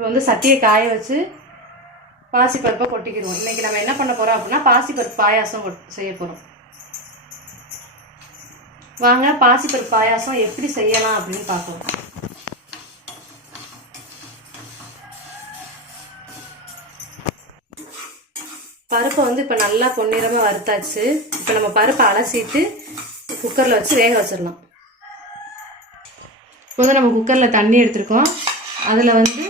இப்போ வந்து சட்டியை காய வச்சு பாசிப்பருப்பை கொட்டிக்கிடுவோம். இன்றைக்கி நம்ம என்ன பண்ண போகிறோம் அப்படின்னா பாசிப்பருப்பு பாயாசம் செய்ய போகிறோம். வாங்க பாசிப்பருப்பு பாயாசம் எப்படி செய்யலாம் அப்படின்னு பார்ப்போம். பருப்பை வந்து இப்போ நல்லா பொன்னிறமாக வறுத்தாச்சு. இப்போ நம்ம பருப்பை அலசிட்டு குக்கரில் வச்சு வேக வச்சிடலாம். இப்போ வந்து நம்ம குக்கரில் தண்ணி எடுத்துருக்கோம். அதில் வந்து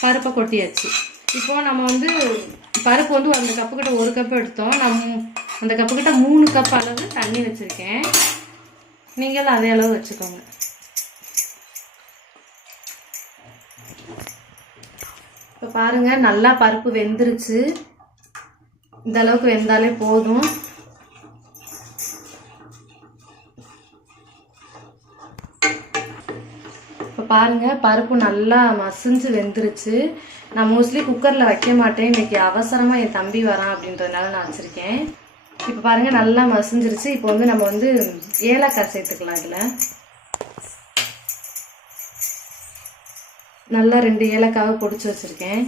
பருப்பை கொட்டியாச்சு. இப்போது நம்ம வந்து பருப்பு வந்து அந்த கப்புக்கிட்ட 1 கப்பு எடுத்தோம். அந்த கப்புக்கிட்ட 3 கப் அளவு தண்ணி வச்சுருக்கேன். நீங்களும் அதே அளவு வச்சுக்கோங்க. இப்போ பாருங்கள், நல்லா பருப்பு வெந்துருச்சு. இந்த அளவுக்கு வெந்தாலே போதும். இப்போ பாருங்கள், பருப்பு நல்லா மசிஞ்சு வெந்துருச்சு. நான் மோஸ்ட்லி குக்கரில் வைக்க மாட்டேன். இன்றைக்கி அவசரமாக என் தம்பி வரான் அப்படின்றதுனால நான் வச்சுருக்கேன். இப்போ பாருங்கள், நல்லா மசிஞ்சிருச்சு. இப்போ வந்து நம்ம வந்து ஏலக்காய் சேர்த்துக்கலாம். இதில் நல்லா 2 ஏலக்காவை பொடிச்சு வச்சுருக்கேன்.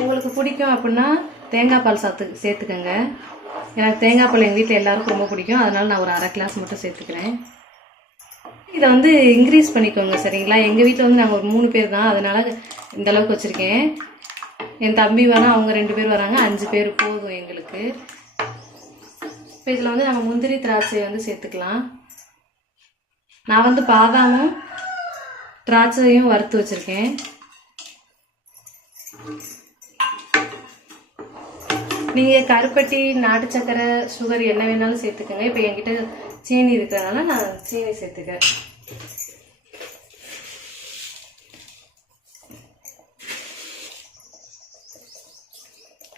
உங்களுக்கு பிடிக்கும் அப்படின்னா தேங்காய் பால் சேர்த்துக்கோங்க. எனக்கு தேங்காய் பால் எங்கள் வீட்டில் எல்லாருக்கும் ரொம்ப பிடிக்கும். அதனால் நான் ஒரு 1/2 கிளாஸ் மட்டும் சேர்த்துக்கிறேன். இதை வந்து இன்க்ரீஸ் பண்ணிக்கோங்க, சரிங்களா? எங்கள் வீட்டில் வந்து நாங்கள் ஒரு 3 பேர் தான், அதனால் இந்த அளவுக்கு வச்சுருக்கேன். என் தம்பி வேணா, அவங்க 2 பேர் வராங்க, 5 பேர் போதும் எங்களுக்கு. இப்போ இதில் வந்து நம்ம முந்திரி திராட்சை வந்து சேர்த்துக்கலாம். நான் வந்து பாதாமும் திராட்சையும் வறுத்து வச்சுருக்கேன். நீங்கள் கருப்பட்டி, நாட்டு சக்கரை, சுகர் என்ன வேணாலும் சேர்த்துக்கோங்க. இப்போ என்கிட்ட சீனி இருக்கிறதுனால நான் சீனி சேர்த்துக்கிறேன்.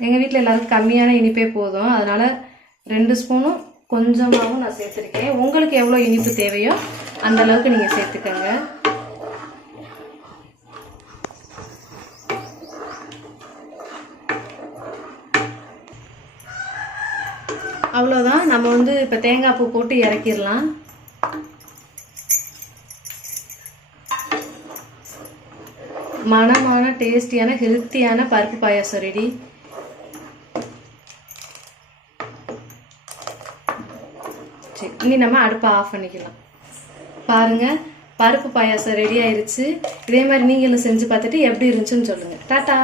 எங்கள் வீட்டில் எல்லாருக்கும் கம்மியான இனிப்பே போதும். அதனால் 2 ஸ்பூனும் கொஞ்சமாகவும் நான் சேர்த்துருக்கேன். உங்களுக்கு எவ்வளோ இனிப்பு தேவையோ அந்த அளவுக்கு நீங்கள் சேர்த்துக்கோங்க. அவ்வளோதான். நம்ம வந்து இப்போ தேங்காய் பூ போட்டு இறக்கிடலாம். மணமான டேஸ்டியான ஹெல்த்தியான பருப்பு பாயாசம் ரெடி. சரி, இனி நம்ம அடுப்பை ஆஃப் பண்ணிக்கலாம். பாருங்கள், பருப்பு பாயாசம் ரெடி ஆயிடுச்சு. இதே மாதிரி நீங்களும் செஞ்சு பார்த்துட்டு எப்படி இருந்துச்சுன்னு சொல்லுங்கள். டாட்டா.